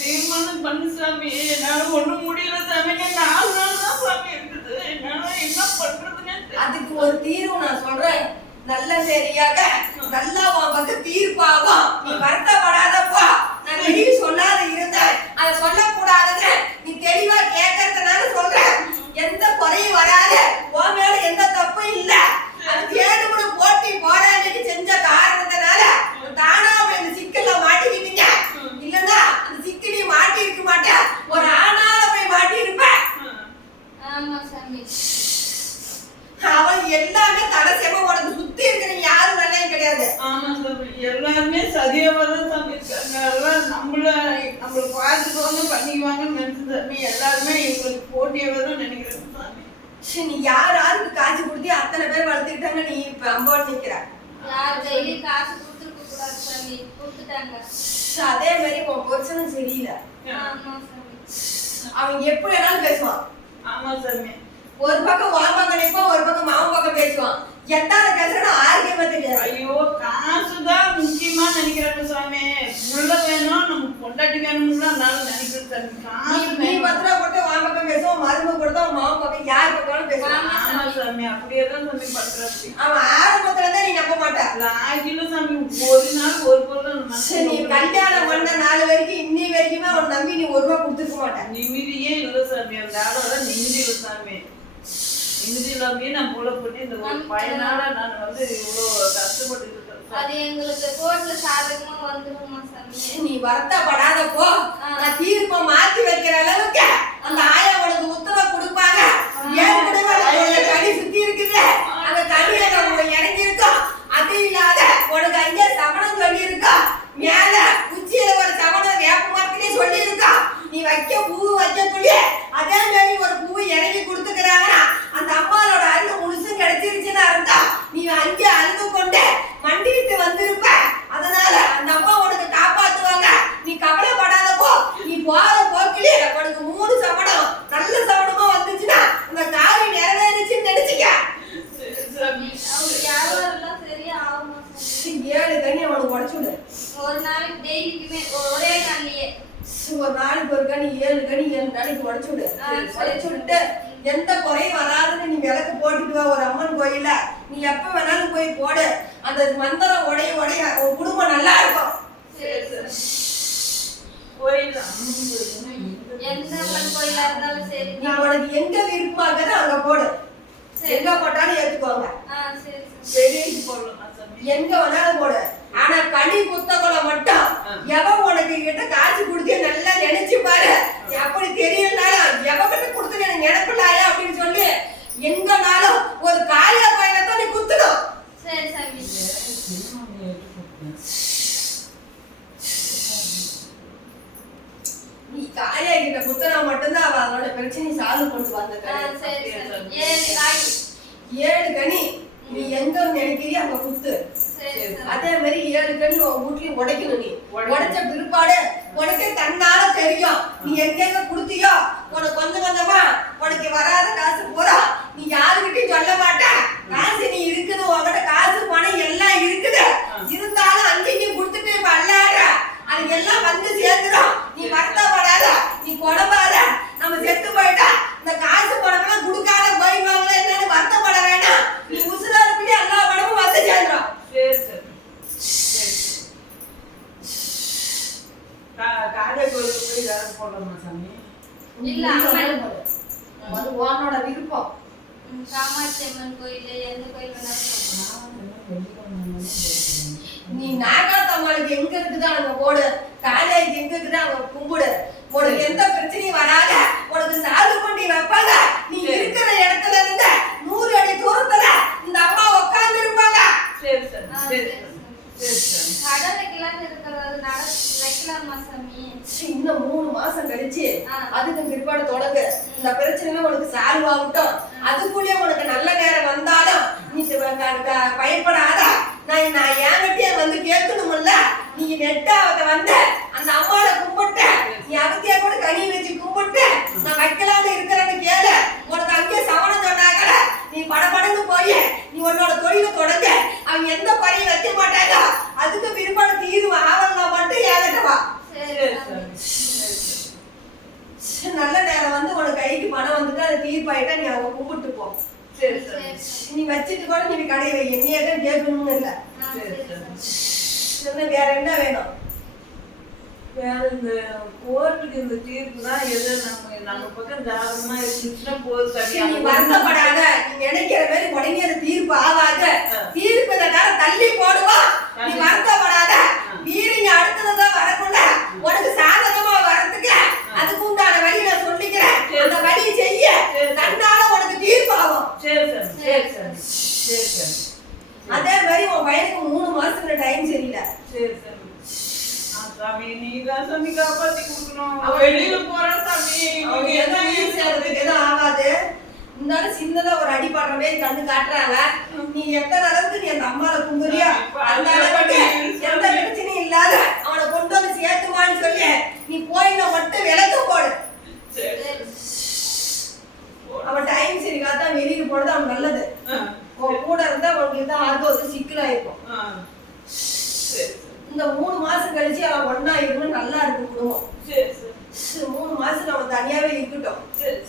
தீர்மானம் பண்ணு சாமி. என்னால ஒண்ணும் முடியல சாமி. நாலு நாள் தான் சாமி இருக்குது. என்னால என்ன பண்றதுன்னு அதுக்கு ஒரு தீர்வு நான் சொல்றேன். நல்ல சரியாக நல்லா உன் பக்கம் தீர்ப்பாகும் நீ வருத்தப்படாதப்பா நான் வெளியே சொல்லாத இருந்தேன் அதை சொல்லக்கூடாதுன்னு நீ தெளிவா கேட்கறதுனால சொல்றேன் எந்த குறையும் வராது உன் மேல எந்த தப்பும் இல்ல அது வேணும்னு போட்டி போராடிட்டு செஞ்ச காரணத்தினால தானா அப்படி இந்த சிக்கல்ல மாட்டிக்கிட்டீங்க இல்லன்னா அந்த சிக்கலையே மாட்டி இருக்க மாட்டேன் ஒரு ஆணால போய் மாட்டி இருப்பேன் ஆமா சாமி அவன் எல்லாமே தடசேமா உனக்கு சுத்தி இருக்கிற யாரும் நல்லது கிடையாது. ஆமா சாமி எல்லாருமே சதியாவா தான் சாமி இருக்காங்க எல்லாம் நம்மள நம்மள பார்த்துக்கோங்க பண்ணிக்குவாங்கன்னு நினைச்சு சாமி எல்லாருமே இவங்களுக்கு போட்டியாவே தான் நினைக்கிறேன் சாமி சரி, நீ யார் யாருக்கு காசு கொடுத்தி அத்தனை பேர் வளர்த்துக்கிட்டாங்க நீ இப்ப அம்போடு நிக்கிற. யார் கையில காசு கொடுத்துருக்க கூடாது சாமி கொடுத்துட்டாங்க அதே மாதிரி உன் புருஷனும் சரியில்லை. சாமி அவன் எப்படி வேணாலும் பேசுவான். ஆமா சாமி ஒரு பக்கம் பக்கம் நிற்பான் ஒரு பக்கம் மாவன் பக்கம் பேசுவான் எத்தான பேசுறா ஆரோக்கியமா தெரியாது ஐயோ காசுதான் முக்கியமா நினைக்கிறாங்க சாமி. உள்ள வேணும் நம்ம பொண்டாட்டி வேணும்னு தான் நான் நினைக்கிறேன் சாமி. நீ காசு நீ வேணும். பத்து ரூபா கொடுத்து உன் பக்கம் பேசுவான் மருமக கொடுத்தா மாவன் பக்கம் யார் பக்கம் பேசுவான் ஆமா. ஆமா சாமி அப்படியே தான் சாமி பண்றாரு அவன் ஆரம்பத்துல இருந்தே நீ நம்ப மாட்டான் லாகில சாமி ஒரு நாள் ஒரு பொருள் சரி, கல்யாணம் பண்ண நாள் வரைக்கும் இன்னி வரைக்குமே அவன் நம்பி நீ ஒரு ரூபா கொடுத்துருக்க மாட்டேன் நிம்மதியே இல்ல சாமி அந்த ஆளோட நிம்மதி இல்ல சாமி. நிம்மதி இல்லாமயே நான் போல பண்ணி இந்த ஒரு பையனால நான் வந்து இவ்வளவு கஷ்டப்பட்டு. அது எங்களுக்கு கோர்ட்ல சாதகமா வந்துருமா சாமி நீ வருத்தப்படாத போ. நான் தீர்ப்பை மாத்தி வைக்கிற அளவுக்கு அந்த ஆயா உனக்கு உத்தரவு கொடுப்பாங்க. ஏற்கனவே அந்த ஒரு கனி சுத்தி இருக்குது. அந்த கனியில நம்ம இறங்கி இருக்கோம் அது இல்லாத உனக்கு அங்கே சமணம் சொல்லி இருக்கா மேல உச்சியில ஒரு சமணம் வேப்ப மரத்திலே சொல்லி இருக்கா நீ வைக்க பூ வைக்கக்குள்ளே அதே மாதிரி ஒரு பூ இறங்கி கொடுத்துக்கிறாங்கன்னா அந்த அம்மாவோட அருள் முழுசும் கிடைச்சிருச்சுன்னா இருந்தா நீ அங்கே அழுது கொண்டு மண்டிட்டு வந்திருப்ப அதனால அந்த அம்மா உனக்கு காப்பாத்துவாங்க நீ கவலைப்படாத போ நீ போற போக்கிலே உனக்கு மூணு சமணம் நல்ல சமணமா வந்துச்சுன்னா அந்த காரியம் நிறைவேறுச்சுன்னு நினைச்சுக்க சரி சாமி அவங்க வியாபாரம் எல்லாம் சரியா ஆகுமா சாமி ஏழு கண்ணி அவனுக்கு உடச்சு விடு ஒரு நாளைக்கு டெய்லிக்குமே ஒரே நாள்லயே ஒரு நாளைக்கு ஒரு கனி ஏழு கனி ஏழு நாளைக்கு உடச்சு விடு ஆ, சரி. உடச்சு விட்டு எந்த குறையும் வராதுன்னு நீ விளக்கு போட்டுட்டு வா ஒரு அம்மன் கோயில்ல. நீ எப்ப வேணாலும் போய் போடு. அந்த மந்திரம் உடைய உடைய உன் குடும்பம் நல்லா இருக்கும். சரி சாமி போயிடலாம் போயிடலாம். எந்த அம்மன் கோயிலா இருந்தாலும் சரி. நீ உனக்கு எங்க விருப்பமா இருக்குதோ அங்க போடு. சரி. எங்க போட்டாலும் ஏத்துக்கோங்க. எங்க வேணாலும் போடு. ஆனா கனி புத்தகம் மட்டும் ஆ. எவன் உனக்கு கிட்ட காசு கொடுத்து நல்லா நினைச்சு பாரு அப்படி தெரியலனாலும் எவகிட்ட கொடுத்து எனக்கு நினைப்பில்லாயா அப்படின்னு சொல்லி எங்கனாலும் ஒரு காலிய பையனை தான் நீ குத்துடும் சரி சாமி நீ காளியா கிட்ட குத்துனா மட்டும்தான் அவ அதோட பிரச்சனை சால்வ் கொண்டு வந்த ஏழு கனி. நீ எங்க நினைக்கிறியோ அங்க குத்து. அதே மாதிரி ஏழு கனி உன் வீட்லயும் உடைக்கணும் நீ. உடைச்ச பிற்பாடு உனக்கு தன்னால தெரியும். நீ எங்கெங்க கொடுத்தியோ உனக்கு கொஞ்சம் கொஞ்சமா உனக்கு வராத காசு பூரா நீ யாருக்கிட்டையும் சொல்ல மாட்ட காசு நீ இருக்குது உன்கிட்ட காசு பணம் எல்லாம் இருக்குது இருந்தாலும் அங்கேயும் கொடுத்துட்டு இப்ப அல்லாடுற அது எல்லாம் வந்து சேர்ந்துடும் நீ வருத்தப்படாத நீ குழம்பாத நம்ம செத்து போயிட்டா இந்த காசு பணம்லாம் கொடுக்காத போயிடுவாங்களா என்னன்னு வருத்தப்பட வேண்டாம் நீ உசுரா இருப்பிட்டு எல்லா பணமும் வந்து சேர்ந்துடும் சரி சாமி சரி கா- காளை கோயிலுக்கு போய் வேலை போடலாமா சாமி இல்ல, அம்மன். அது உன்னோட விருப்பம். ம், காமாட்சி அம்மன் கோயில் எந்த கோயில் நீ நாகாத்தம்மாளுக்கு எங்க இருக்குதோ அங்க போடு. காளியாய்க்கு எங்க இருக்குதோ அங்க கும்பிடு. உனக்கு எந்த பிரச்சனையும் வராத. உனக்கு சாது பண்ணி வைப்பாங்க. நீ இருக்கிற இடத்துல இருந்து நூறு அடி தூரத்துல இந்த அம்மா உட்கார்ந்து இருப்பாங்க சரி சாமி ஆ, சரி சரி சாமி சாமி. சரி சாமி கடை வைக்கலாம்னு இருக்கிறது நட வைக்கலாமா சாமி இன்னும் மூணு மாசம் கழிச்சு ஆ. அதுக்கு பிற்பாடு தொடங்கு இந்த பிரச்சனை உனக்கு சால்வ் ஆகட்டும் அதுக்குள்ளே உனக்கு நல்ல நேரம் வந்தாலும் நீ க- பயப்படாத. நான் நான் என்கிட்டயே வந்து கேட்கணும்ல நீ நெட்டாவத வந்து அந்த அம்மாவை கும்பிட்டு நீ அதுக்கே கூட கனி வச்சு கும்பிட்டு நான் வைக்கலாம்னு இருக்கிறேன்னு கேளு உனக்கு அங்கேயே சவணம் சொன்னாங்கல நீ படபடன்னு போய் நீ உன்னோட தொழிலை தொடங்க அவங்க எந்த பறையும் வைக்க மாட்டாங்க அதுக்கு பிற்பாடு தீர்வு ஆவணம் மட்டும் ஏகட்டவா சரி சரி நீ கடை வை என்னையே தான் கேட்கணும்னு இல்லை. இன்னும் வேற என்ன வேணும்? வேற இந்த கோர்ட்டுக்கு இந்த தீர்ப்பு தான் எதோ? நம்ம நம்ம பக்கம் தாராளமா இருந்துச்சுன்னா போதும் வருத்தப்படாத. நீ நினைக்கிற மாதிரி உடனே முன்னாடி சின்னதா ஒரு அடி படுற மாதிரி கண்ணு காட்டுறாங்க. நீ எத்தனை அளவுக்கு நீ அந்த அம்மாவை கும்புறியோ அந்த அளவுக்கு எந்த பிரச்சனையும் இல்லாத அவனை கொண்டு வந்து சேர்த்துமான்னு சொல்லி நீ போயிட மட்டும் விளக்கு போடு. அவன் டைம் சரி காத்தா வெளியில போடுறது அவன் நல்லது. உன் கூட இருந்தா அவனுக்கு தான் ஆர்வம் சிக்கலாயிருக்கும். இந்த மூணு மாசம் கழிச்சு அவன் ஒன்னா இருக்கணும் நல்லா இருக்கும் குடும்பம். மூணு மாசம் அவன் தனியாவே இருக்கட்டும். சரி.